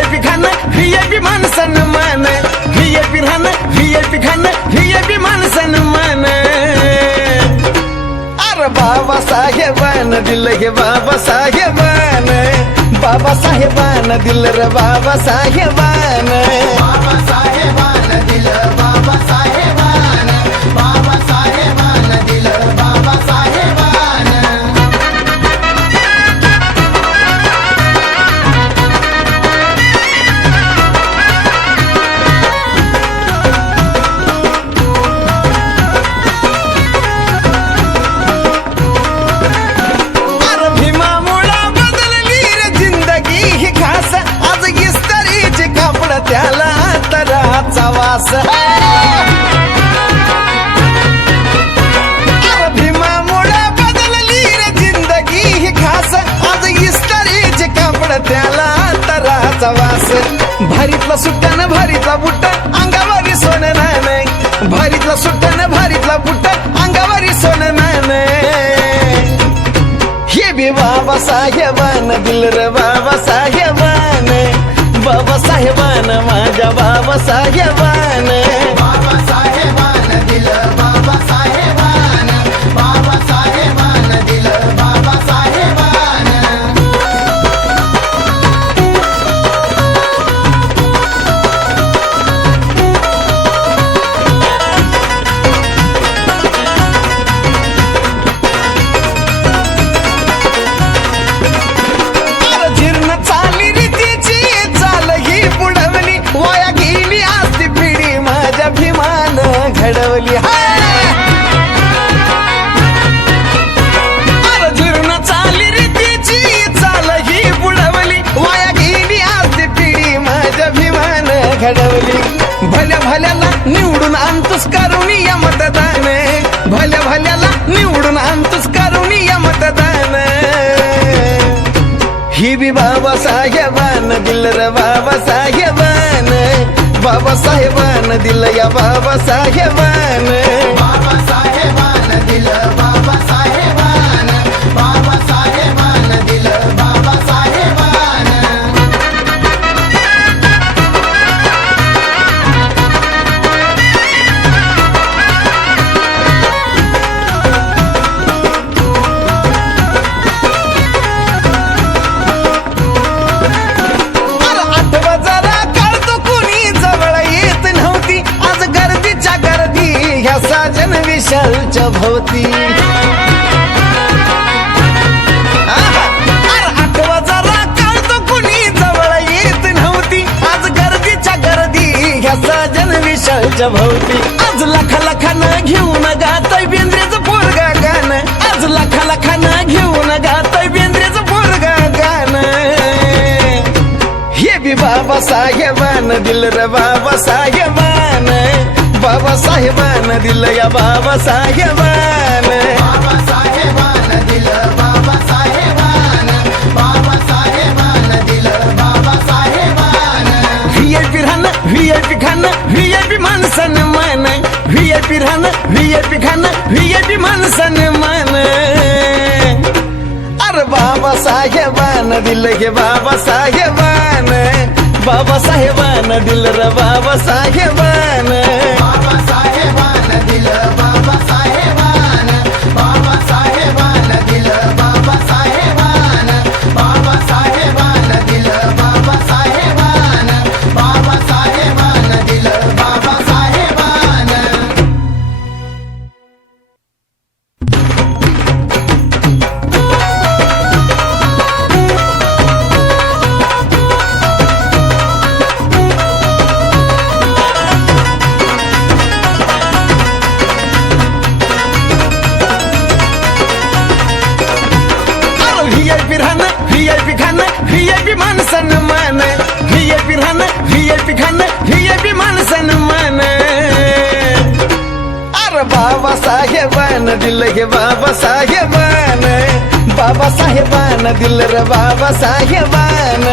VIP खाणं VIP मान सन्मान VIP राहणं VIP खाणं VIP मान सन्मान अरे बाबासाहेबान दिलं हे बाबासाहेबान बाबासाहेबान दिलं रे बाबासाहेबान बाबासाहेबान दिलं बाबासाहेबान बाबासाहेबान दिलं बाबासाहेबान अरे भीमामुळं बदलली रे जिंदगी ही खास आज इस्त्रीचे कापड त्याला तराचा वास अरे भीमामुळं बदलली रे जिंदगी ही खास आज इस्त्रीचे कापड त्याला तराचा वास भारीतला सुट्ट्यानं भारीतला बुट्ट अंगावरी सोनं नाणं भारीतला सुट्ट्यानं भारीतला बुट्ट अंगावरी सोनं नाणं हे बी बाबासाहेबान दिल रे बाबासाहेबान बाबासाहेबान माझ्या बाबासाहेबान बाबासाहेबान दिलं बाबासाहेबान बाबासाहेबान दिलं बाबासाहेबान अरे जीर्ण चाली रीतीची चाल ही बुडवली वाया गेली असती पिढी माझ्या भीमान घडवली अरे जीर्ण चाली रीतीची चाल ही बुडवली वाया गेली असती पिढी माझ्या भीमान घडवली भल्या भल्याला निवडून आणतोस करून या मतदान भल्या भल्याला निवडून आणतोस करून या मतदान ही बी बाबासाहेबान दिलं रे बाबासाहेबान बाबासाहेबान दिलं या बाबासाहेबान बाबासाहेबान दिलं बाबासाहेबान बाबासाहेबान दिलं बाबासाहेबान अरे आठवा जरा काढतो कुणी जवळ येत नव्हती आज गर्दीच्या गर्दी ह्या साजन विशालच्या भोवती आहा, अरे आठवा जरा काढतो कुणी जवळ येत नव्हती आज गर्दीच्या गर्दी ह्या साजन विशालच्या भोवती आज लाखा लाखानं घेऊन गातय बेंद्रेचं पोरगा गाणं आज लाखा लाखानं घेऊन गातय बेंद्रेचं पोरगा गाणं हे बी बाबासाहेबान दिलं रे बाबासाहेबान बाबासाहेबान दिलं या बाबासाहेबान बाबासाहेबान दिलं बाबासाहेबान बाबासाहेबान दिलं बाबासाहेबान VIP राहणं VIP खाणं VIP मान सन्मान VIP राहणं VIP खाणं VIP मान सन्मान अरे बाबासाहेबान दिलं हे बाबासाहेबान बाबासाहेबान दिलं रे बाबासाहेबान बाबासाहेबान दिलं बाबासाहेबान बाबासाहेबान दिलं बाबासाहेबान बाबासाहेबान दिलं बाबासाहेबान बाबासाहेबान दिलं बाबासाहेबान VIP राहणं VIP खाणं VIP मान सन्मान VIP राहणं VIP खाणं VIP मान सन्मान अरे बाबासाहेबान दिलं हे बाबासाहेबान बाबासाहेबान दिलं रे बाबासाहेबान